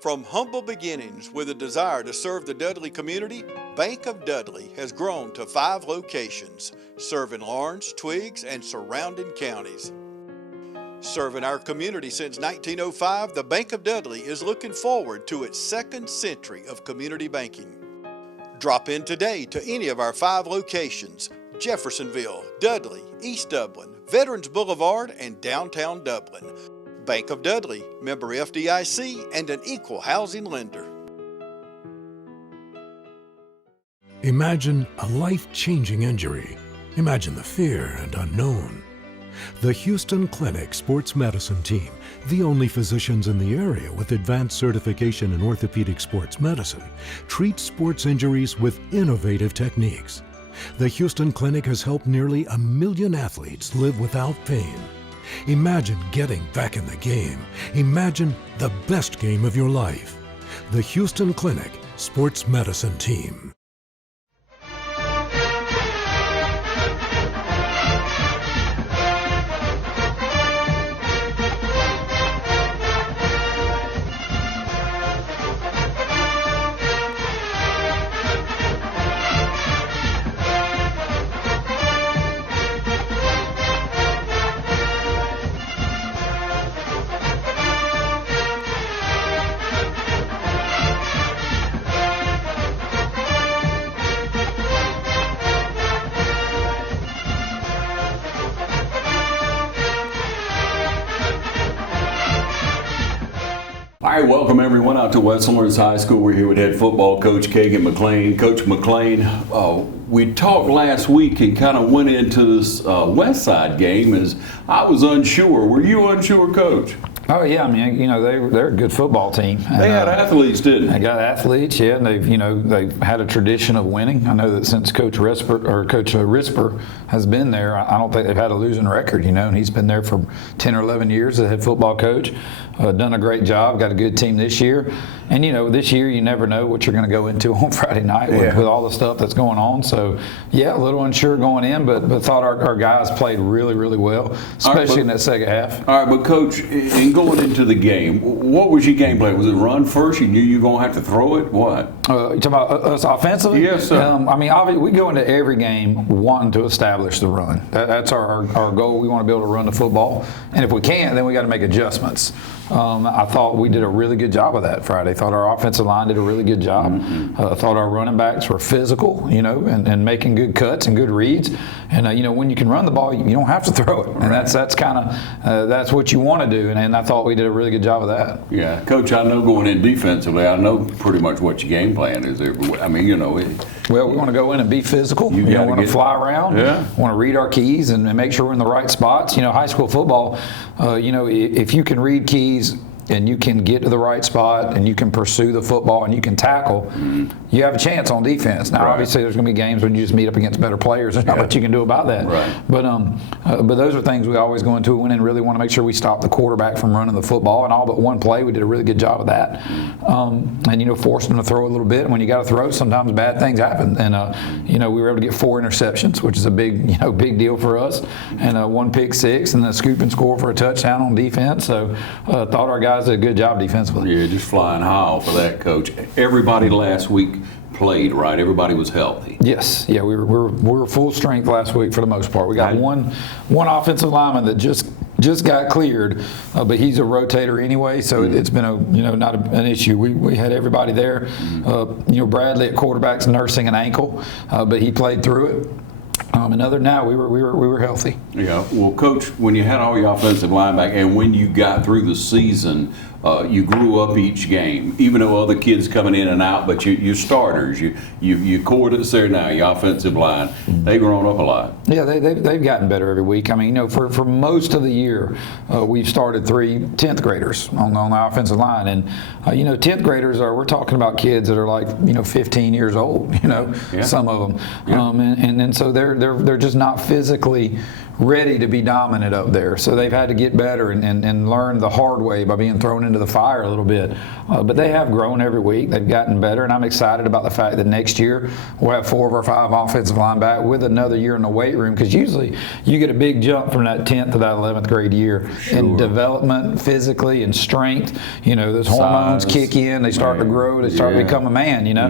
From humble beginnings with a desire to serve the Dudley community, Bank of Dudley has grown to 5 locations, serving Lawrence, Twiggs, and surrounding counties. Serving our community since 1905, the Bank of Dudley is looking forward to its second century of community banking. Drop in today to any of our 5 locations: Jeffersonville, Dudley, East Dublin, Veterans Boulevard, and downtown Dublin. Bank of Dudley, member FDIC, and an equal housing lender. Imagine a life-changing injury. Imagine the fear and unknown. The Houston Clinic Sports Medicine Team, the only physicians in the area with advanced certification in orthopedic sports medicine, treats sports injuries with innovative techniques. The Houston Clinic has helped nearly 1 million athletes live without pain. Imagine getting back in the game. Imagine the best game of your life. The Houston Clinic Sports Medicine Team. All right, welcome everyone out to West Lawrence High School. We're here with head football coach Kagan McLean. Coach McLean, we talked last week and kind of went into this West Side game as I was unsure. Were you unsure, Coach? Oh yeah, I mean, they're a good football team. And, they had athletes, didn't they? They got athletes, yeah, and they've had a tradition of winning. I know that since Coach Risper has been there, I don't think they've had a losing record. And he's been there for 10 or 11 years as a head football coach. Done a great job. Got a good team this year, and this year you never know what you're going to go into on Friday night with all the stuff that's going on. So yeah, a little unsure going in, but thought our guys played really, really well, especially in that second half. All right, but Coach, in going into the game, what was your game plan? Was it run first? You knew you were going to have to throw it? What? You talking about us offensively? Yes, sir. Obviously, we go into every game wanting to establish the run. That's our goal. We want to be able to run the football, and if we can't, then we got to make adjustments. I thought we did a really good job of that Friday. Thought our offensive line did a really good job. Thought our running backs were physical, and making good cuts and good reads. And when you can run the ball, you don't have to throw it. And that's kind of that's what you want to do. And I thought we did a really good job of that. Yeah, Coach, I know going in defensively, I know pretty much what your game plan is. I mean, Well, we want to go in and be physical. We want to fly around. Yeah. Want to read our keys and make sure we're in the right spots. High school football, if you can read keys and you can get to the right spot and you can pursue the football and you can tackle, you have a chance on defense. Now, obviously, there's going to be games when you just meet up against better players. There's not much you can do about that. Right. But those are things we always go into and really want to make sure we stop the quarterback from running the football. And all but one play, we did a really good job of that. And forced them to throw a little bit. And when you got to throw, sometimes bad things happen. And we were able to get 4 interceptions, which is a big deal for us. And 1 pick six, and a scoop and score for a touchdown on defense. So thought our guys did a good job defensively. Yeah, just flying high off of that, Coach. Everybody last week played, right? Everybody was healthy. Yes, yeah, we were full strength last week for the most part. We got one offensive lineman that just got cleared, but he's a rotator anyway, so it's been not an issue. We had everybody there. Bradley at quarterback's nursing an ankle, but he played through it. And other than that, we were healthy. Yeah. Well, Coach, when you had all your offensive line back, and when you got through the season, you grew up each game, even though other kids coming in and out. But your starters, you core that's there now, your offensive line, they've grown up a lot. Yeah, they've gotten better every week. I mean, for most of the year, we've started 3 10th graders on the offensive line, and 10th graders we're talking about kids that are like 15 years old. Some of them, and so they're just not physically ready to be dominant up there. So they've had to get better and learn the hard way by being thrown into the fire a little bit. But they have grown every week. They've gotten better, and I'm excited about the fact that next year we'll have 4 of our 5 offensive line back with another year in the weight room, because usually you get a big jump from that 10th to that 11th grade year in development, physically, and strength. You know, those hormones kick in, they start to grow, they start to become a man, you know.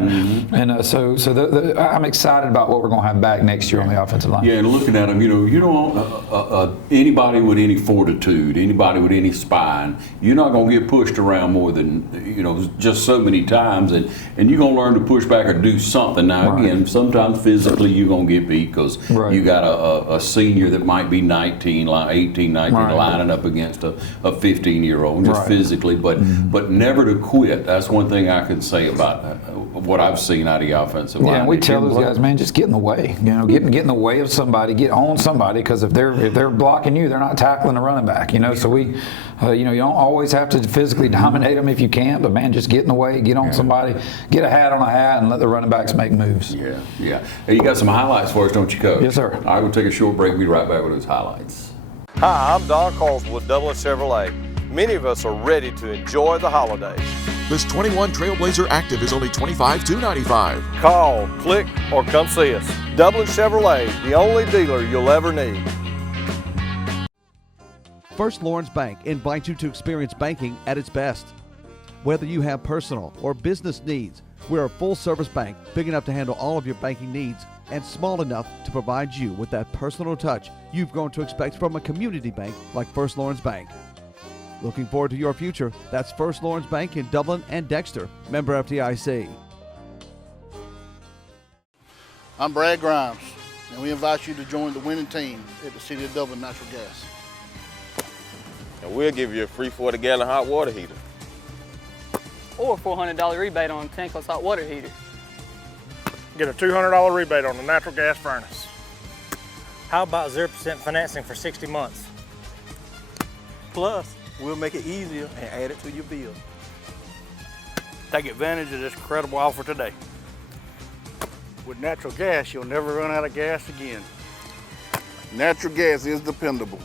And I'm excited about what we're going to have back next year on the offensive line. Yeah, and looking at them, you know, anybody with any fortitude, anybody with any spine, you're not going to get pushed around more than, you know, just so many times, and you're going to learn to push back or do something. Now, again, sometimes physically you're going to get beat because you got a senior that might be 18, 19, lining up against a 15-year-old, just physically, but never to quit. That's one thing I can say about what I've seen out of the offensive line. Yeah, and we tell those guys, man, just get in the way. You know, get in the way of somebody, get on somebody, because if they're blocking you, they're not tackling the running back. You know, so we, you know, you don't always have to physically dominate them if you can't, but man, just get in the way, get on somebody, get a hat on a hat, and let the running backs make moves. Yeah. Hey, you got some highlights for us, don't you, Coach? Yes, sir. All right, we'll take a short break. We'll be right back with those highlights. Hi, I'm Don Carlson with Dublin Chevrolet. Many of us are ready to enjoy the holidays. This 21 Trailblazer Active is only $25,295. Call, click, or come see us. Dublin Chevrolet, the only dealer you'll ever need. First Lawrence Bank invites you to experience banking at its best. Whether you have personal or business needs, we're a full-service bank big enough to handle all of your banking needs and small enough to provide you with that personal touch you've grown to expect from a community bank like First Lawrence Bank. Looking forward to your future? That's First Lawrence Bank in Dublin and Dexter. Member FDIC. I'm Brad Grimes, and we invite you to join the winning team at the City of Dublin Natural Gas. And we'll give you a free 40-gallon hot water heater. Or a $400 rebate on a tankless hot water heater. Get a $200 rebate on the natural gas furnace. How about 0% financing for 60 months? Plus, we'll make it easier and add it to your bill. Take advantage of this incredible offer today. With natural gas, you'll never run out of gas again. Natural gas is dependable.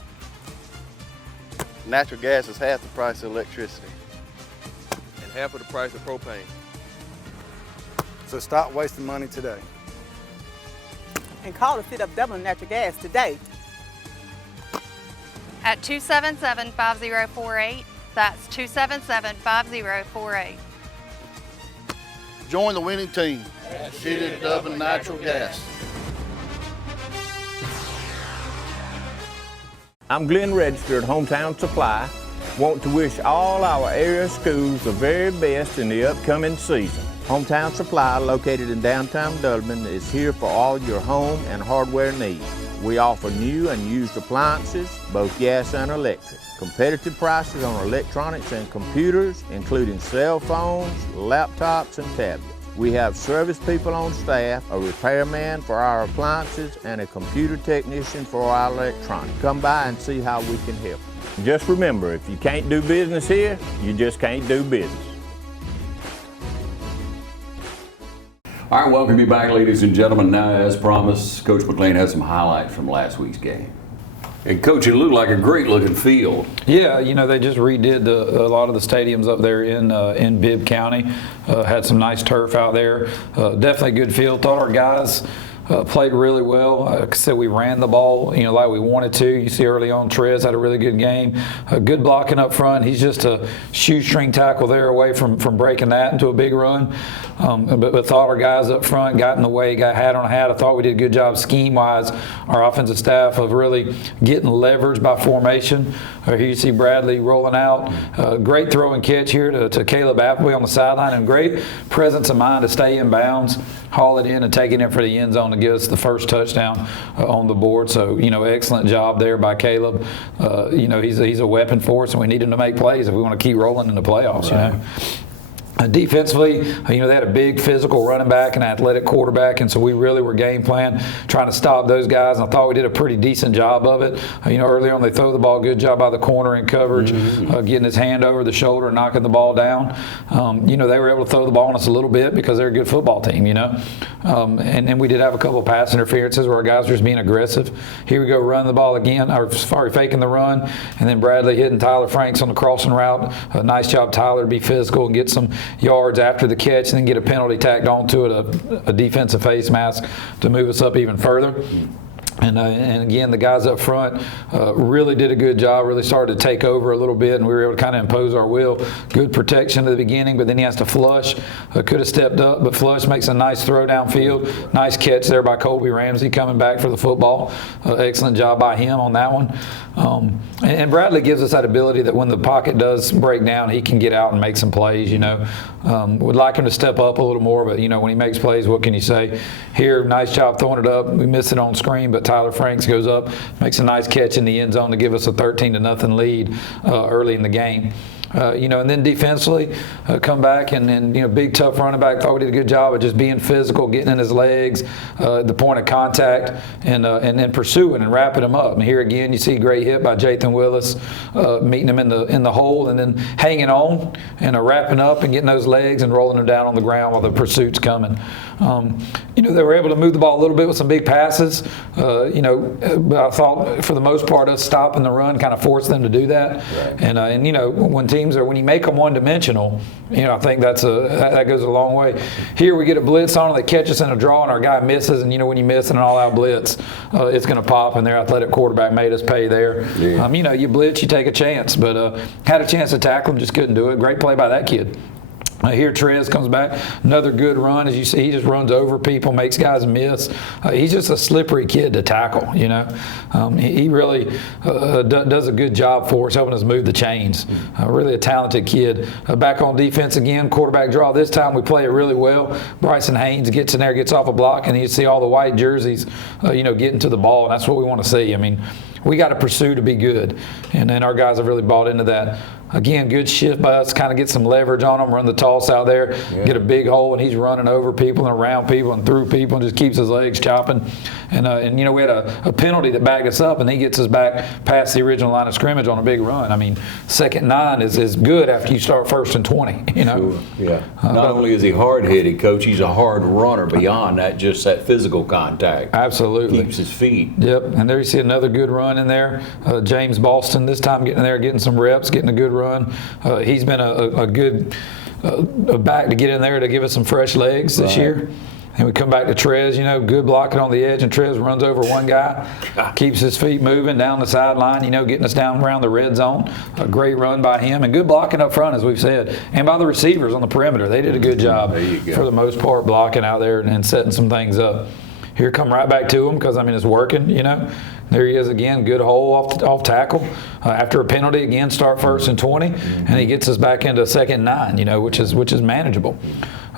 Natural gas is half the price of electricity and half of the price of propane. So stop wasting money today. And call the City of Dublin Natural Gas today. At 277-5048. That's 277-5048. Join the winning team at City of Dublin Natural Gas. I'm Glenn Register at Hometown Supply. Want to wish all our area schools the very best in the upcoming season. Hometown Supply, located in downtown Dublin, is here for all your home and hardware needs. We offer new and used appliances, both gas and electric. Competitive prices on electronics and computers, including cell phones, laptops, and tablets. We have service people on staff, a repairman for our appliances, and a computer technician for our electronics. Come by and see how we can help. Just remember, if you can't do business here, you just can't do business. All right, welcome you back, ladies and gentlemen. Now, as promised, Coach McLean has some highlights from last week's game. And Coach, it looked like a great-looking field. Yeah, you know, they just redid a lot of the stadiums up there in Bibb County. Had some nice turf out there. Definitely a good field. Thought our guys played really well. Like I said, we ran the ball, you know, like we wanted to. You see early on, Trez had a really good game. Good blocking up front. He's just a shoestring tackle there away from breaking that into a big run. But thought our guys up front got in the way, got hat on a hat. I thought we did a good job scheme-wise, our offensive staff, of really getting leverage by formation. Here you see Bradley rolling out. Great throw and catch here to Caleb Appleby on the sideline, and great presence of mind to stay in bounds, haul it in, and take it in for the end zone to give us the first touchdown on the board. So, you know, excellent job there by Caleb. You know, he's a weapon for us, and we need him to make plays if we want to keep rolling in the playoffs, you know. Defensively, they had a big physical running back and athletic quarterback, and so we really were game plan trying to stop those guys. And I thought we did a pretty decent job of it. Early on they throw the ball, good job by the corner in coverage, getting his hand over the shoulder and knocking the ball down. They were able to throw the ball on us a little bit because they're a good football team, and we did have a couple of pass interferences where our guys were just being aggressive. Here we go, run the ball again, faking the run, and then Bradley hitting Tyler Franks on the crossing route. Nice job, Tyler, to be physical and get some yards after the catch and then get a penalty tacked onto it, a defensive face mask to move us up even further. And again, the guys up front really did a good job, really started to take over a little bit, and we were able to kind of impose our will. Good protection at the beginning, but then he has to flush. Could have stepped up, but flush makes a nice throw downfield. Nice catch there by Colby Ramsey coming back for the football. Excellent job by him on that one. And Bradley gives us that ability that when the pocket does break down, he can get out and make some plays, Would like him to step up a little more, but, when he makes plays, what can you say? Here, nice job throwing it up. We missed it on screen, but Tyler Franks goes up, makes a nice catch in the end zone to give us a 13-0 lead early in the game. And then defensively, come back and big tough running back. Thought we did a good job of just being physical, getting in his legs, the point of contact, and then pursuing and wrapping him up. And here again, you see a great hit by Jathan Willis, meeting him in the hole and then hanging on and wrapping up and getting those legs and rolling them down on the ground while the pursuit's coming. They were able to move the ball a little bit with some big passes. But I thought for the most part, us stopping the run kind of forced them to do that. Right. And when you make them one-dimensional, I think that goes a long way. Here we get a blitz on, they catch us in a draw, and our guy misses. And when you miss in an all-out blitz, it's going to pop. And their athletic quarterback made us pay there. Yeah. You blitz, you take a chance, but had a chance to tackle him, just couldn't do it. Great play by that kid. Here Trez comes back, another good run. As you see, he just runs over people, makes guys miss. He's just a slippery kid to tackle, He really does a good job for us, helping us move the chains. Really a talented kid. Back on defense again, quarterback draw. This time we play it really well. Bryson Haynes gets in there, gets off a block, and you see all the white jerseys, getting to the ball, and that's what we want to see. We got to pursue to be good, and then our guys have really bought into that. Again, good shift by us, kind of get some leverage on him, run the toss out there, get a big hole, and he's running over people and around people and through people and just keeps his legs chopping. And we had a penalty that backed us up, and he gets us back past the original line of scrimmage on a big run. 2nd 9 is good after you start 1st and 20, Sure. Yeah. Not only is he hard-headed, Coach, he's a hard runner beyond that, just that physical contact. Absolutely. Keeps his feet. Yep, and there you see another good run in there. James Boston this time getting in there, getting some reps, getting a good run. He's been a good back to get in there to give us some fresh legs this year. And we come back to Trez, good blocking on the edge, and Trez runs over one guy, keeps his feet moving down the sideline, getting us down around the red zone. A great run by him, and good blocking up front, as we've said, and by the receivers on the perimeter. They did a good job for the most part blocking out there and setting some things up. Here, come right back to him because, it's working, There he is again, good hole off tackle. After a penalty, again, start 1st and 20, and he gets us back into 2nd 9, which is manageable.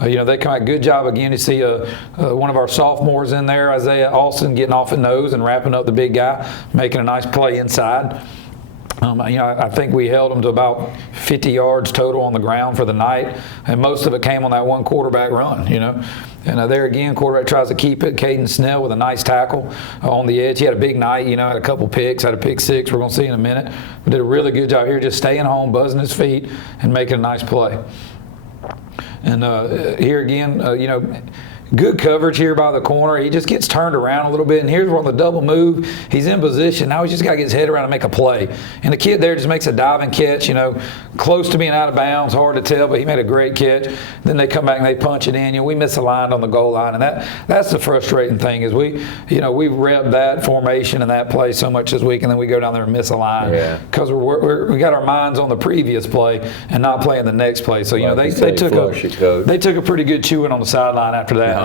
They come out, good job again. You see one of our sophomores in there, Isaiah Alston, getting off at nose and wrapping up the big guy, making a nice play inside. I think we held them to about 50 yards total on the ground for the night, and most of it came on that one quarterback run, And there again, quarterback tries to keep it. Caden Snell with a nice tackle on the edge. He had a big night, had a couple picks, had a pick 6 we're going to see in a minute. But did a really good job here just staying home, buzzing his feet, and making a nice play. And here again, good coverage here by the corner. He just gets turned around a little bit, and here's where on the double move, he's in position. Now he's just got to get his head around and make a play. And the kid there just makes a diving catch, close to being out of bounds, hard to tell, but he made a great catch. Then they come back and they punch it in. We misaligned on the goal line, and that's the frustrating thing is we've repped that formation and that play so much this week, and then we go down there and misalign because we got our minds on the previous play and not playing the next play. So they took a pretty good chewing on the sideline after that.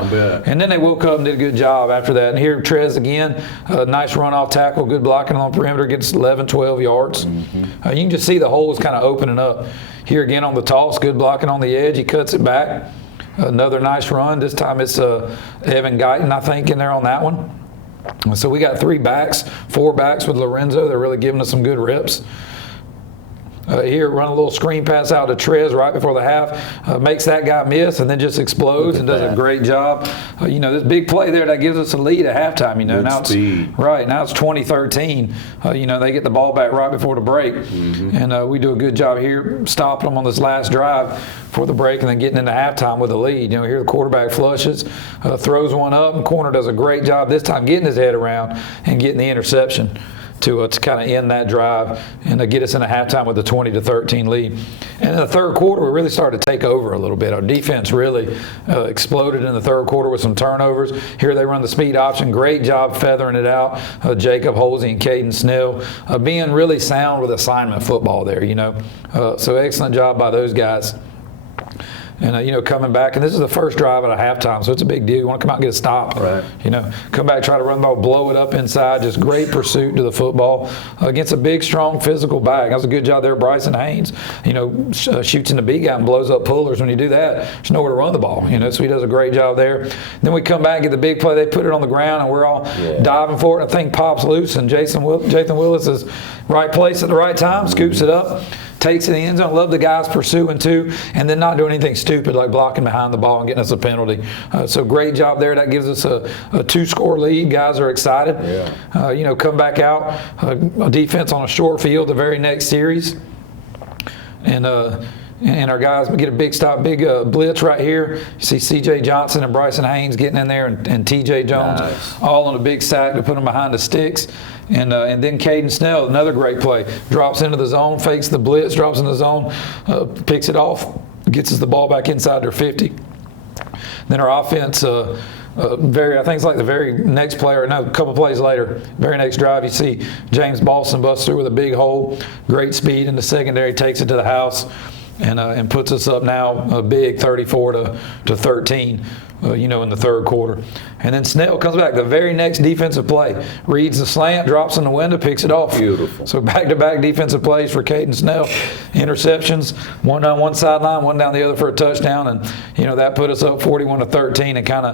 And then they woke up and did a good job after that. And here Trez again, nice run off tackle, good blocking on the perimeter, gets 11, 12 yards. You can just see the holes kind of opening up. Here again on the toss, good blocking on the edge, he cuts it back. Another nice run. This time it's Evan Guyton, I think, in there on that one. So we got 4 backs with Lorenzo. They're really giving us some good reps. here, run a little screen pass out to Trez right before the half, makes that guy miss, and then just explodes and does a great job. This big play there that gives us a lead at halftime. Now speed. now it's 20-13. They get the ball back right before the break, and we do a good job here stopping them on this last drive for the break, and then getting into halftime with a lead. Here the quarterback flushes, throws one up, and corner does a great job this time getting his head around and getting the interception to kind of end that drive and get us in a halftime with a 20-13 lead. And in the third quarter, we really started to take over a little bit. Our defense really exploded in the third quarter with some turnovers. Here they run the speed option. Great job feathering it out. Jacob Holsey and Caden Snell being really sound with assignment football there, So excellent job by those guys. And, coming back, and this is the first drive at a halftime, so it's a big deal. You want to come out and get a stop. Right. Come back, try to run the ball, blow it up inside. Just great pursuit to the football against a big, strong, physical back. That was a good job there, Bryson Haynes. Shoots in the B gap and blows up pullers. When you do that, there's nowhere to run the ball. So he does a great job there. Then we come back and get the big play. They put it on the ground, and we're all diving for it. And I think pops loose, and Jathan Willis is right place at the right time, scoops it up. Takes it in the end zone. Love the guys pursuing too, and then not doing anything stupid like blocking behind the ball and getting us a penalty. So great job there. That gives us a 2-score lead. Guys are excited. Come back out. A defense on a short field the very next series, and our guys get a big stop, big blitz right here. You see C.J. Johnson and Bryson Haynes getting in there, and T.J. Jones all on a big sack to put them behind the sticks. And then Caden Snell, another great play, drops into the zone, fakes the blitz, drops in the zone, picks it off, gets us the ball back inside their 50. Then our offense, I think it's like the very next play, or no, a couple plays later, very next drive, you see James Boston busts through with a big hole, great speed in the secondary, takes it to the house, and puts us up now a big 34-13. In the third quarter. And then Snell comes back. The very next defensive play, reads the slant, drops in the window, picks it off. Beautiful. So back-to-back defensive plays for Caden Snell. Interceptions, one down one sideline, one down the other for a touchdown. And, that put us up 41-13 and kind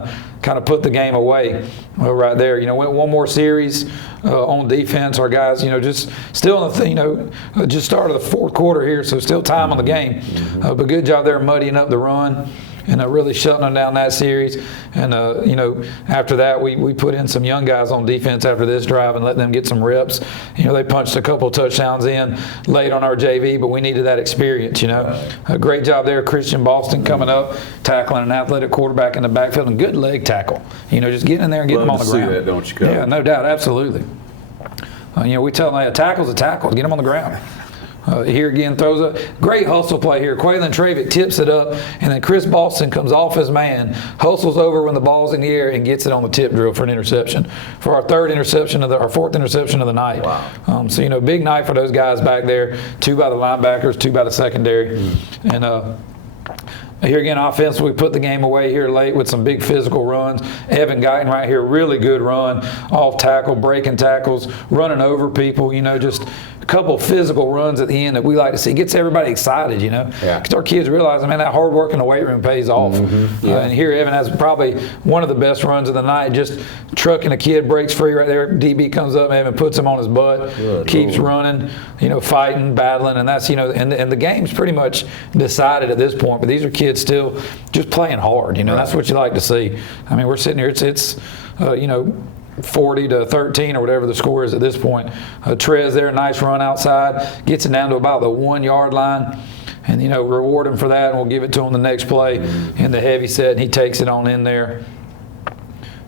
of put the game away right there. Went one more series on defense. Our guys, just still in the, just started the fourth quarter here, so still time on the game. But good job there muddying up the run. And really shutting them down that series. And, after that, we put in some young guys on defense after this drive and let them get some reps. They punched a couple touchdowns in late on our JV, but we needed that experience, A great job there. Christian Boston coming up, tackling an athletic quarterback in the backfield, and good leg tackle. Just getting in there and getting them on the ground. Love to see that, don't you, Coach? Yeah, no doubt, absolutely. We tell them, a tackle's a tackle. Get them on the ground. Here again, throws a great hustle play here. Quaylon Travick tips it up, and then Chris Boston comes off his man, hustles over when the ball's in the air, and gets it on the tip drill for an interception. For our fourth interception of the night. Wow. So, big night for those guys back there. 2 by the linebackers, 2 by the secondary. And here again, offensively, we put the game away here late with some big physical runs. Evan Guyton right here, really good run, off tackle, breaking tackles, running over people, just a couple physical runs at the end that we like to see. It gets everybody excited, because our kids realize, that hard work in the weight room pays off. And here Evan has probably one of the best runs of the night, just trucking a kid, breaks free right there. DB comes up, Evan puts him on his butt, keeps running, fighting, battling, and that's, and the game's pretty much decided at this point, but these are kids still just playing hard, That's what you like to see. We're sitting here, it's 40-13 or whatever the score is at this point. Trez there, nice run outside, gets it down to about the 1 yard line, and reward him for that, and we'll give it to him the next play in the heavy set, and he takes it on in there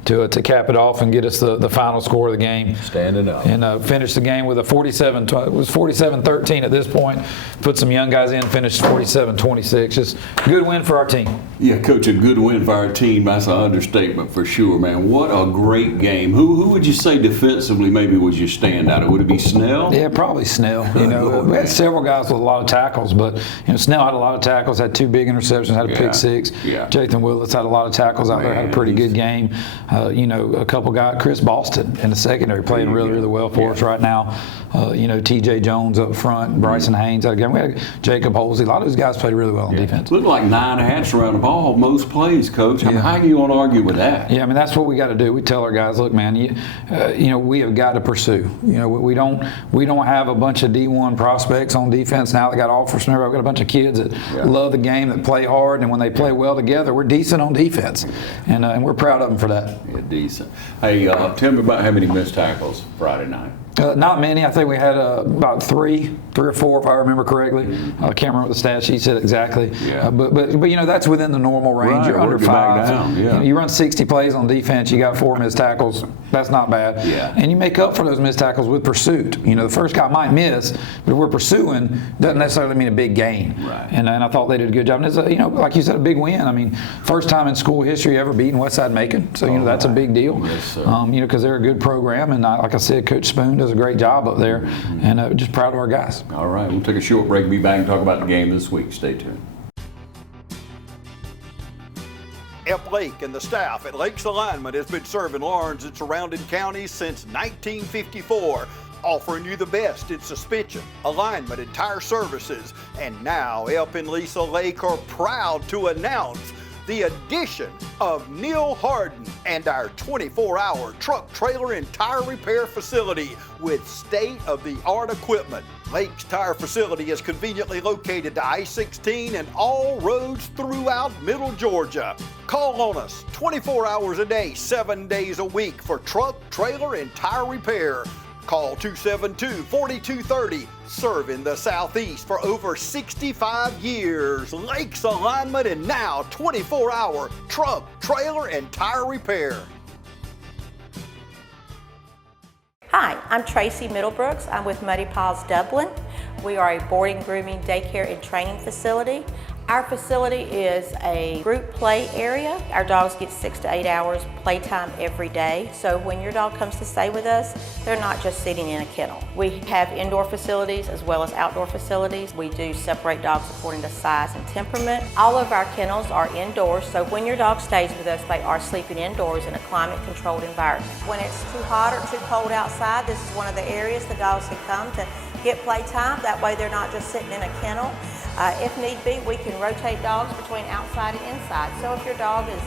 to cap it off and get us the final score of the game. Standing up. And finish the game with a 47-13 at this point. Put some young guys in, finished 47-26. Just a good win for our team. Yeah, Coach, a good win for our team. That's an understatement for sure, man. What a great game. Who would you say defensively maybe was your standout? Would it be Snell? Yeah, probably Snell. We had several guys with a lot of tackles, but Snell had a lot of tackles, had 2 big interceptions, had a pick 6. Yeah. Jathan Willis had a lot of tackles out there, had a pretty good game. A couple guys, Chris Boston in the secondary, playing really, really well for us right now. T.J. Jones up front, Bryson Haynes. We had Jacob Holsey. A lot of those guys played really well on defense. Looked like 9 hats around the ball most plays, Coach. I mean, how do you want to argue with that? Yeah, I mean, that's what we got to do. We tell our guys, look, man, we have got to pursue. We don't have a bunch of D1 prospects on defense now that got offers from everybody. We've got a bunch of kids that love the game, that play hard, and when they play well together, we're decent on defense, and we're proud of them for that. Yeah, decent. Hey, tell me about how many missed tackles Friday night. Not many. I think we had about three or four, if I remember correctly. I can't remember what the stat sheet said exactly. Yeah. But that's within the normal range. Right, You're under 5. Yeah. You run 60 plays on defense. You got 4 missed tackles. That's not bad. Yeah. And you make up for those missed tackles with pursuit. The first guy might miss, but if we're pursuing, doesn't necessarily mean a big gain. Right. And I thought they did a good job. And it's like you said, a big win. I mean, first time in school history ever beating Westside Macon. So that's a big deal. Yes, sir. Because they're a good program, and like I said, Coach Spoon does a great job up there. And just proud of our guys. All right, we'll take a short break and be back and talk about the game this week. Stay tuned. F. Lake and the staff at Lakes Alignment has been serving Lawrence and surrounding counties since 1954, offering you the best in suspension, alignment, and tire services. And now Elp and Lisa Lake are proud to announce the addition of Neil Harden and our 24-hour truck, trailer, and tire repair facility with state-of-the-art equipment. Lake's Tire Facility is conveniently located to I-16 and all roads throughout Middle Georgia. Call on us 24 hours a day, 7 days a week for truck, trailer, and tire repair. Call 272-4230, serving the Southeast for over 65 years. Lakes Alignment and now 24-hour truck, trailer, and tire repair. Hi, I'm Tracy Middlebrooks. I'm with Muddy Paws Dublin. We are a boarding, grooming, daycare, and training facility. Our facility is a group play area. Our dogs get 6 to 8 hours playtime every day. So when your dog comes to stay with us, they're not just sitting in a kennel. We have indoor facilities as well as outdoor facilities. We do separate dogs according to size and temperament. All of our kennels are indoors, so when your dog stays with us, they are sleeping indoors in a climate-controlled environment. When it's too hot or too cold outside, this is one of the areas the dogs can come to get playtime. That way they're not just sitting in a kennel. If need be, we can rotate dogs between outside and inside. So if your dog is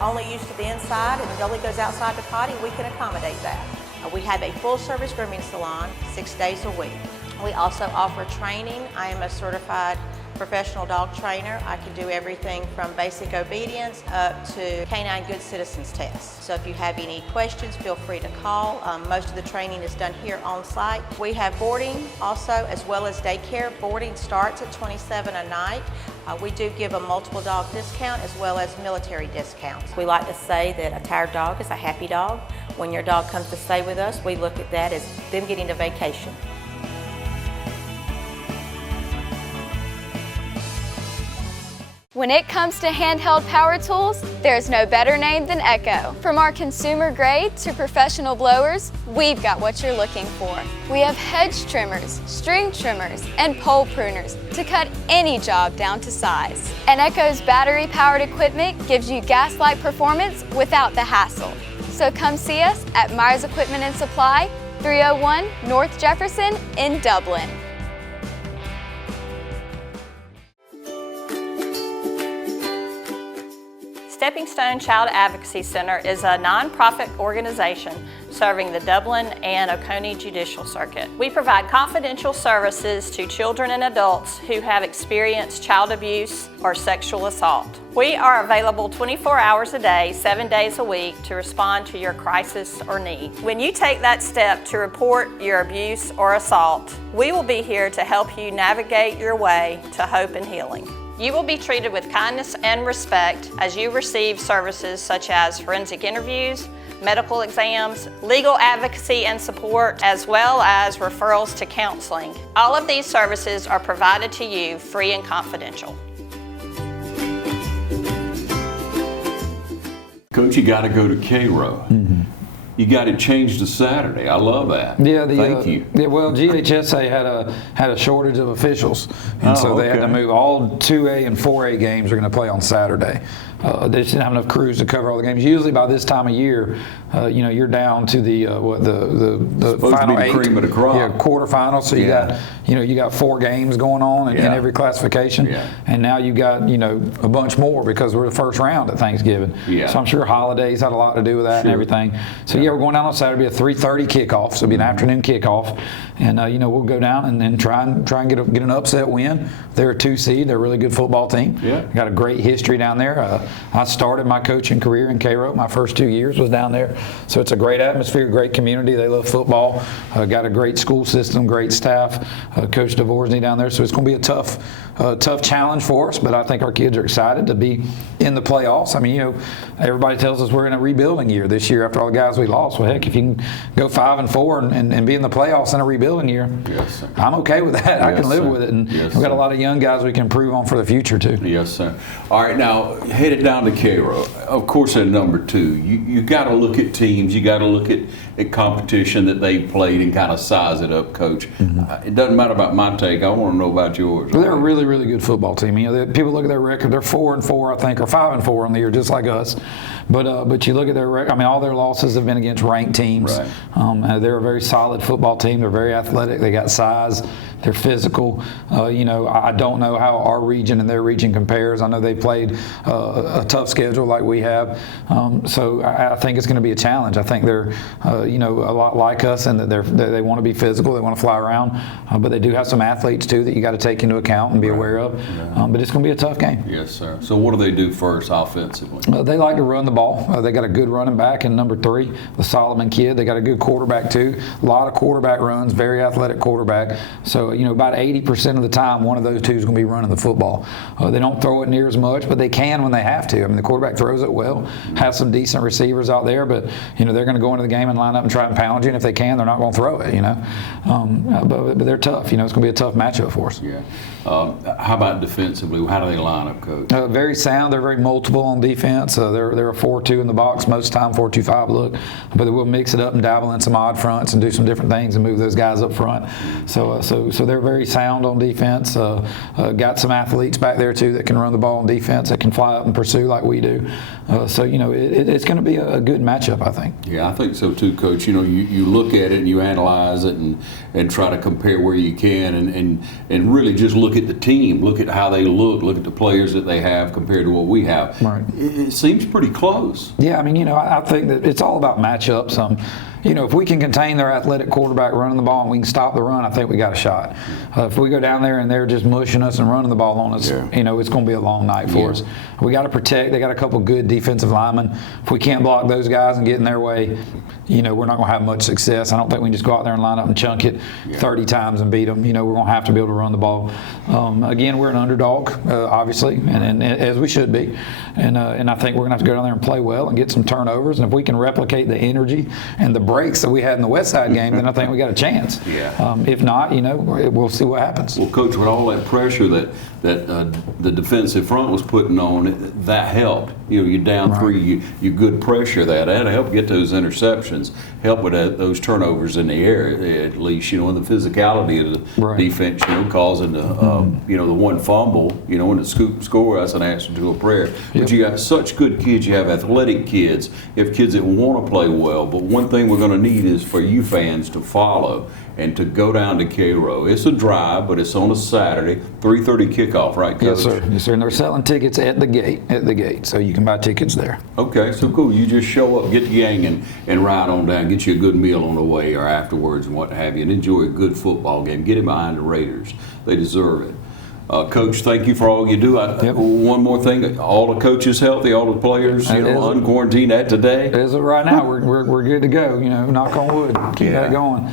only used to the inside and only goes outside to potty, we can accommodate that. We have a full-service grooming salon 6 days a week. We also offer training. I am a certified professional dog trainer. I can do everything from basic obedience up to canine good citizens tests. So if you have any questions, feel free to call. Most of the training is done here on site. We have boarding also, as well as daycare. Boarding starts at $27 a night. We do give a multiple dog discount as well as military discounts. We like to say that a tired dog is a happy dog. When your dog comes to stay with us, we look at that as them getting a vacation. When it comes to handheld power tools, there's no better name than Echo. From our consumer grade to professional blowers, we've got what you're looking for. We have hedge trimmers, string trimmers, and pole pruners to cut any job down to size. And Echo's battery-powered equipment gives you gas-like performance without the hassle. So come see us at Myers Equipment and Supply, 301 North Jefferson in Dublin. Stepping Stone Child Advocacy Center is a nonprofit organization serving the Dublin and Oconee Judicial Circuit. We provide confidential services to children and adults who have experienced child abuse or sexual assault. We are available 24 hours a day, 7 days a week to respond to your crisis or need. When you take that step to report your abuse or assault, we will be here to help you navigate your way to hope and healing. You will be treated with kindness and respect as you receive services such as forensic interviews, medical exams, legal advocacy and support, as well as referrals to counseling. All of these services are provided to you free and confidential. Coach, you got to go to Cairo. you got it changed to Saturday. I love that. Yeah, Thank you. Yeah, well, GHSA had a shortage of officials, and so they had to move. All 2A and 4A games are going to play on Saturday. They just didn't have enough crews to cover all the games. Usually by this time of year, you're down to the final to be the 8, cream of the crop. Yeah, quarterfinals. So you got 4 games going on in every classification, and now you got a bunch more because we're the first round at Thanksgiving. Yeah. So I'm sure holidays had a lot to do with that and everything. So we're going down on Saturday, a 3:30 kickoff. So it'll be an afternoon kickoff, and we'll go down and then try and get an upset win. They're a 2 seed. They're a really good football team. Yeah. Got a great history down there. I started my coaching career in Cairo. My first 2 years was down there. So it's a great atmosphere, great community. They love football. Got a great school system, great staff. Coach Dvorsny down there. So it's going to be a tough challenge for us, but I think our kids are excited to be in the playoffs. I mean, everybody tells us we're in a rebuilding year this year after all the guys we lost. Well, heck, if you can go 5-4 and be in the playoffs in a rebuilding year, I'm okay with that. I can live with it. And we've got a lot of young guys we can improve on for the future, too. Yes, sir. All right, now, headed down to Cairo. Of course, at number 2, you got to look at teams. You got to look at competition that they played and kind of size it up, Coach. It doesn't matter about my take. I want to know about yours. Well, they're a really, really good football team. People look at their record. They're 4-4, I think, or 5-4 on the year, just like us. But you look at their record. I mean, all their losses have been against ranked teams. Right. They're a very solid football team. They're very athletic. They got size. They're physical. I don't know how our region and their region compares. I know they played a tough schedule like we have. So I think it's going to be a challenge. I think they're, a lot like us, and that they want to be physical. They want to fly around, but they do have some athletes too that you got to take into account and be aware of. But it's going to be a tough game. Yes, sir. So what do they do first offensively? They like to run the ball. They got a good running back in number 3, the Solomon kid. They got a good quarterback too. A lot of quarterback runs, very athletic quarterback. So about 80% of the time, one of those two is going to be running the football. They don't throw it near as much, but they can when they have to. I mean, the quarterback throws it well, has some decent receivers out there, but they're going to go into the game and line up and try and pound you. And if they can, they're not going to throw it. But they're tough. It's going to be a tough matchup for us. Yeah. How about defensively? How do they line up, Coach? Very sound. They're very multiple on defense. They're a 4-2 in the box most time, 4-2-5 look, but they will mix it up and dabble in some odd fronts and do some different things and move those guys up front. So they're very sound on defense. Got some athletes back there too that can run the ball on defense, that can fly up and pursue like we do. It's going to be a good matchup, I think. Yeah, I think so too, Coach. You look at it and you analyze it and try to compare where you can and really just look at the team, look at how they look at the players that they have compared to what we have. Right. It seems pretty close. Yeah, I mean, I think that it's all about matchups. If we can contain their athletic quarterback running the ball and we can stop the run, I think we got a shot. If we go down there and they're just mushing us and running the ball on us, it's going to be a long night for us. We got to protect. They got a couple good defensive linemen. If we can't block those guys and get in their way, we're not going to have much success. I don't think we can just go out there and line up and chunk it 30 times and beat them. We're going to have to be able to run the ball. Again, we're an underdog, obviously, and as we should be. And I think we're going to have to go down there and play well and get some turnovers. And if we can replicate the energy and the breaks that we had in the West Side game, then I think we got a chance. If not, we'll see what happens. Well, Coach, with all that pressure that the defensive front was putting on, that helped. You're down 3, you good pressure that helped get those interceptions, help with those turnovers in the air at least. And the physicality of the defense, causing the the one fumble, when the scoop score, that's an answer to a prayer. But you got such good kids. You have athletic kids. You have kids that want to play well. But one thing we're going to need is for you fans to follow and to go down to Cairo. It's a drive, but it's on a Saturday, 3:30 kickoff, right, Coach? Yes, sir. Yes, sir. And they're selling tickets at the gate, so you can buy tickets there. Okay, so cool. You just show up, get the gang, and ride on down, get you a good meal on the way or afterwards and what have you, and enjoy a good football game. Get in behind the Raiders. They deserve it. Coach, thank you for all you do. One more thing, all the coaches healthy, all the players, unquarantined at today? As of right now, we're good to go, knock on wood, keep that going.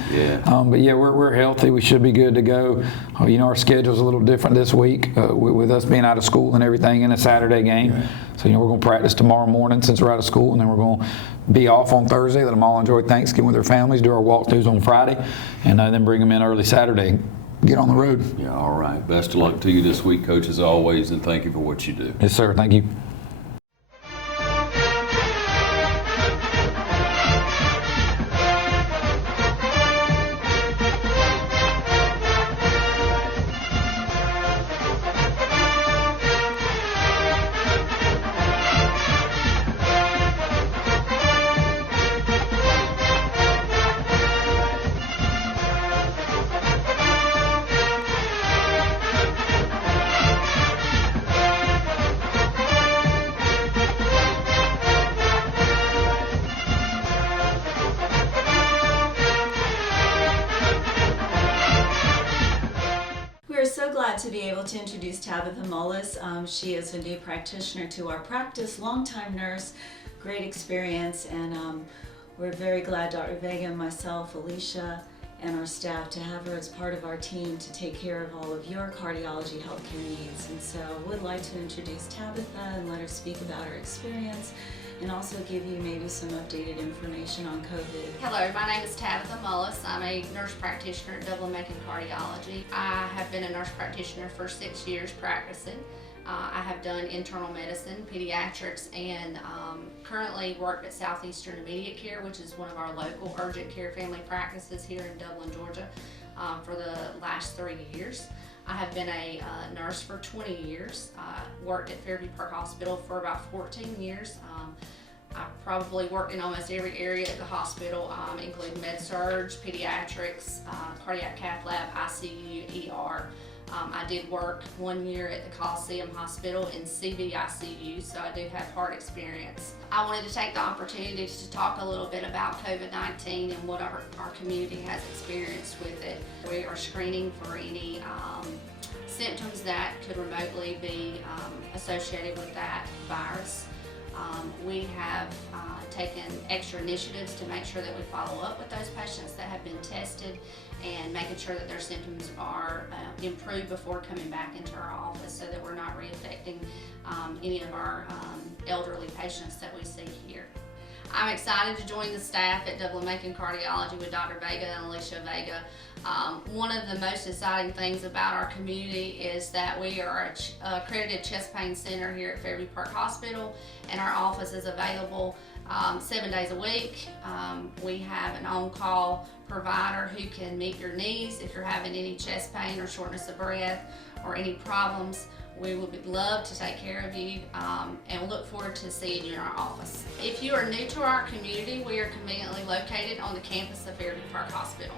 But we're healthy, we should be good to go. Our schedule's a little different this week with us being out of school and everything in a Saturday game. So, we're going to practice tomorrow morning since we're out of school, and then we're going to be off on Thursday, let them all enjoy Thanksgiving with their families, do our walkthroughs on Friday, and then bring them in early Saturday. Get on the road. Yeah, all right. Best of luck to you this week, Coach, as always, and thank you for what you do. Yes, sir. Thank you. able to introduce Tabitha Mullis. She is a new practitioner to our practice, longtime nurse, great experience, and we're very glad, Dr. Vega and myself, Alicia, and our staff to have her as part of our team to take care of all of your cardiology healthcare needs. And so I would like to introduce Tabitha and let her speak about her experience and also give you maybe some updated information on COVID. Hello, my name is Tabitha Mullis. I'm a nurse practitioner at Dublin-Macon Cardiology. I have been a nurse practitioner for 6 years practicing. I have done internal medicine, pediatrics, and currently work at Southeastern Immediate Care, which is one of our local urgent care family practices here in Dublin, Georgia, for the last 3 years. I have been a nurse for 20 years. Worked at Fairview Park Hospital for about 14 years. I've probably worked in almost every area at the hospital, including med-surg, pediatrics, cardiac cath lab, ICU, ER. I did work 1 year at the Coliseum Hospital in CVICU, so I do have heart experience. I wanted to take the opportunity to talk a little bit about COVID-19 and what our community has experienced with it. We are screening for any symptoms that could remotely be associated with that virus. We have taken extra initiatives to make sure that we follow up with those patients that have been tested and making sure that their symptoms are improved before coming back into our office so that we're not reinfecting any of our elderly patients that we see here. I'm excited to join the staff at Dublin-Macon Cardiology with Dr. Vega and Alicia Vega. One of the most exciting things about our community is that we are an accredited chest pain center here at Fairview Park Hospital, and our office is available 7 days a week. We have an on-call provider who can meet your needs if you're having any chest pain or shortness of breath or any problems. We would love to take care of you and look forward to seeing you in our office. If you are new to our community, we are conveniently located on the campus of Fairview Park Hospital.